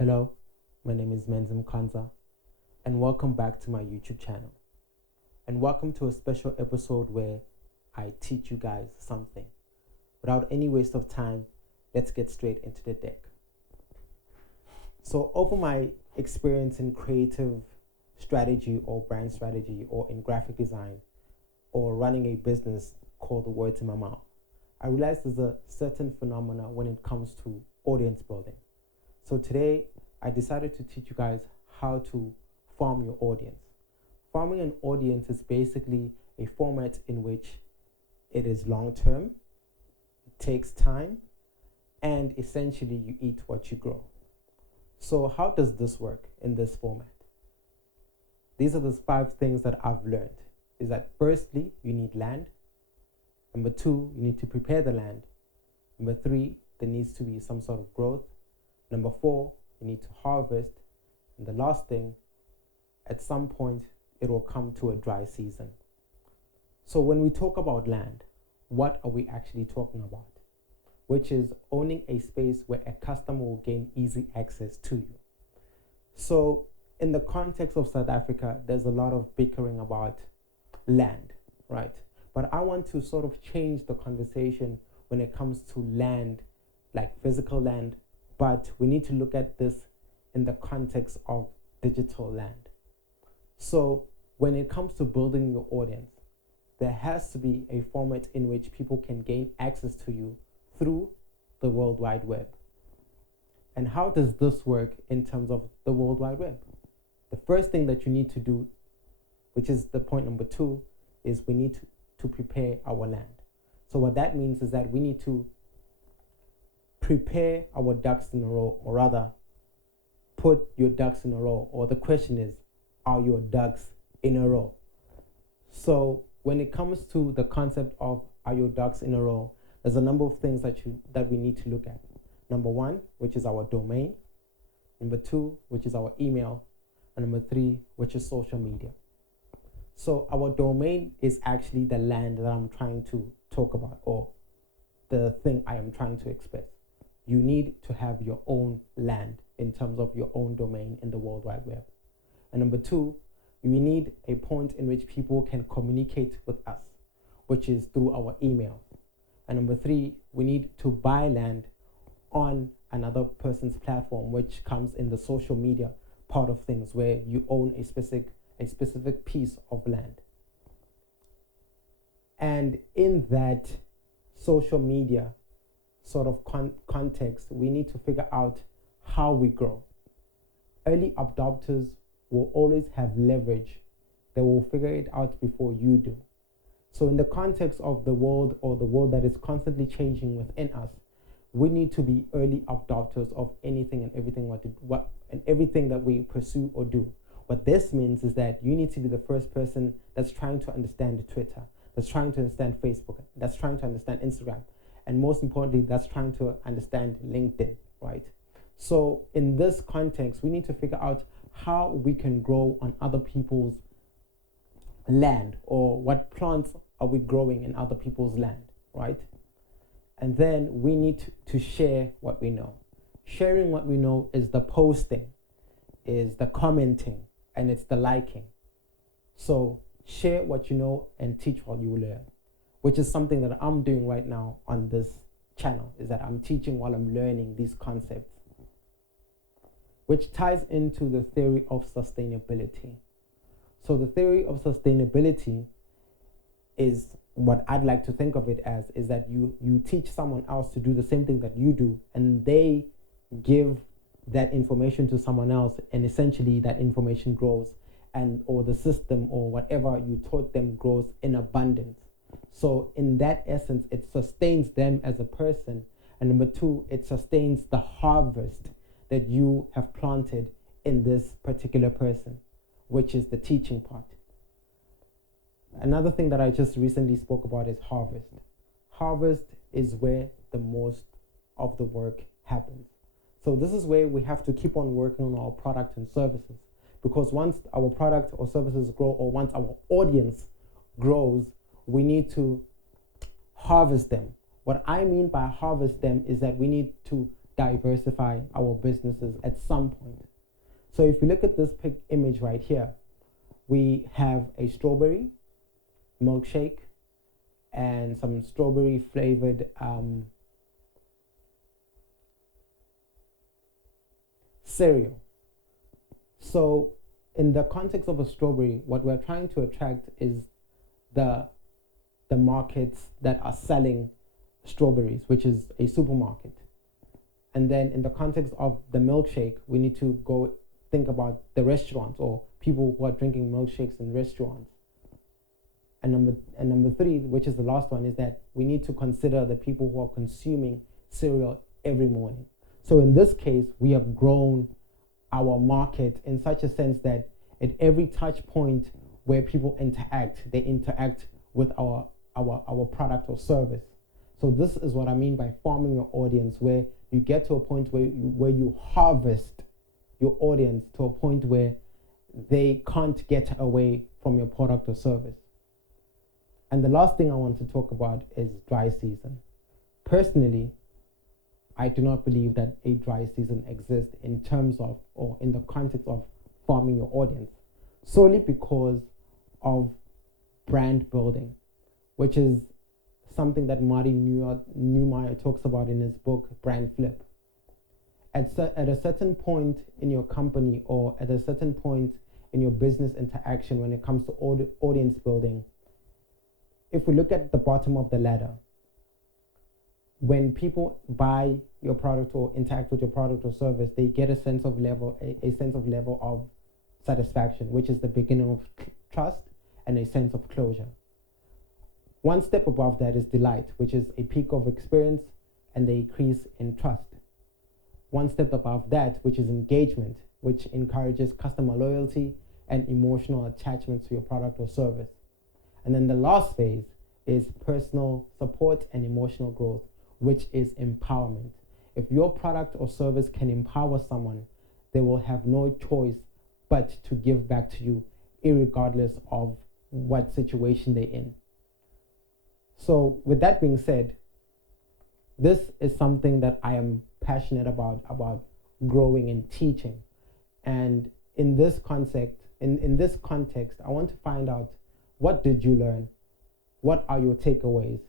Hello, my name is Menzi Mkhonza, and welcome back to my YouTube channel. And welcome to a special episode where I teach you guys something. Without any waste of time, let's get straight into the deck. So over my experience in creative strategy or brand strategy or in graphic design or running a business called the Words in My Mouth, I realized there's a certain phenomena when it comes to audience building. So today, I decided to teach you guys how to farm your audience. Farming an audience is basically a format in which it is long-term, it takes time, and essentially you eat what you grow. So how does this work in this format? These are the 5 things that I've learned. Is that firstly, you need land. Number 2, you need to prepare the land. Number 3, there needs to be some sort of growth. Number 4, you need to harvest. And the last thing, at some point, it will come to a dry season. So when we talk about land, what are we actually talking about? Which is owning a space where a customer will gain easy access to you. So in the context of South Africa, there's a lot of bickering about land, right? But I want to sort of change the conversation when it comes to land, like physical land, but we need to look at this in the context of digital land. So when it comes to building your audience, there has to be a format in which people can gain access to you through the World Wide Web. And how does this work in terms of the World Wide Web? The first thing that you need to do, which is the point number 2, is we need to prepare our land. So what that means is that we need to prepare our ducks in a row, or rather, put your ducks in a row. Or the question is, are your ducks in a row? So when it comes to the concept of are your ducks in a row, there's a number of things that we need to look at. Number 1, which is our domain. Number 2, which is our email. And number 3, which is social media. So our domain is actually the land that I'm trying to talk about, or the thing I am trying to express. You need to have your own land in terms of your own domain in the World Wide Web. And number 2, we need a point in which people can communicate with us, which is through our emails. And number 3, we need to buy land on another person's platform, which comes in the social media part of things, where you own a specific piece of land. And in that social media sort of context, we need to figure out how we grow. Early adopters will always have leverage. They will figure it out before you do. So in the context of the world, or the world that is constantly changing within us, we need to be early adopters of anything and everything that we pursue or do. What this means is that you need to be the first person that's trying to understand Twitter, that's trying to understand Facebook, that's trying to understand Instagram, and most importantly, that's trying to understand LinkedIn, right? So in this context, we need to figure out how we can grow on other people's land, or what plants are we growing in other people's land, right? And then we need to share what we know. Sharing what we know is the posting, is the commenting, and it's the liking. So share what you know and teach what you learn, which is something that I'm doing right now on this channel, is that I'm teaching while I'm learning these concepts, which ties into the theory of sustainability. So the theory of sustainability is what I'd like to think of it as, is that you teach someone else to do the same thing that you do, and they give that information to someone else, and essentially that information grows, or the system or whatever you taught them grows in abundance. So in that essence, it sustains them as a person. And number 2, it sustains the harvest that you have planted in this particular person, which is the teaching part. Another thing that I just recently spoke about is harvest. Harvest is where the most of the work happens. So this is where we have to keep on working on our product and services, because once our product or services grow, or once our audience grows, we need to harvest them. What I mean by harvest them is that we need to diversify our businesses at some point. So if you look at this image right here, we have a strawberry milkshake and some strawberry flavored cereal. So in the context of a strawberry, what we're trying to attract is the markets that are selling strawberries, which is a supermarket. And then in the context of the milkshake, we need to go think about the restaurants or people who are drinking milkshakes in restaurants. And number three, which is the last one, is that we need to consider the people who are consuming cereal every morning. So in this case, we have grown our market in such a sense that at every touch point where people interact, they interact with our product or service. So this is what I mean by farming your audience, where you get to a point where you harvest your audience to a point where they can't get away from your product or service. And the last thing I want to talk about is dry season. Personally, I do not believe that a dry season exists in terms of or in the context of farming your audience, solely because of brand building, which is something that Marty Neumeier talks about in his book, Brand Flip. At a certain point in your company or at a certain point in your business interaction when it comes to audience building, if we look at the bottom of the ladder, when people buy your product or interact with your product or service, they get a sense of level of satisfaction, which is the beginning of trust and a sense of closure. One step above that is delight, which is a peak of experience and the increase in trust. One step above that, which is engagement, which encourages customer loyalty and emotional attachment to your product or service. And then the last phase is personal support and emotional growth, which is empowerment. If your product or service can empower someone, they will have no choice but to give back to you, irregardless of what situation they're in. So with that being said, this is something that I am passionate about growing and teaching. And in this context, I want to find out, what did you learn? What are your takeaways?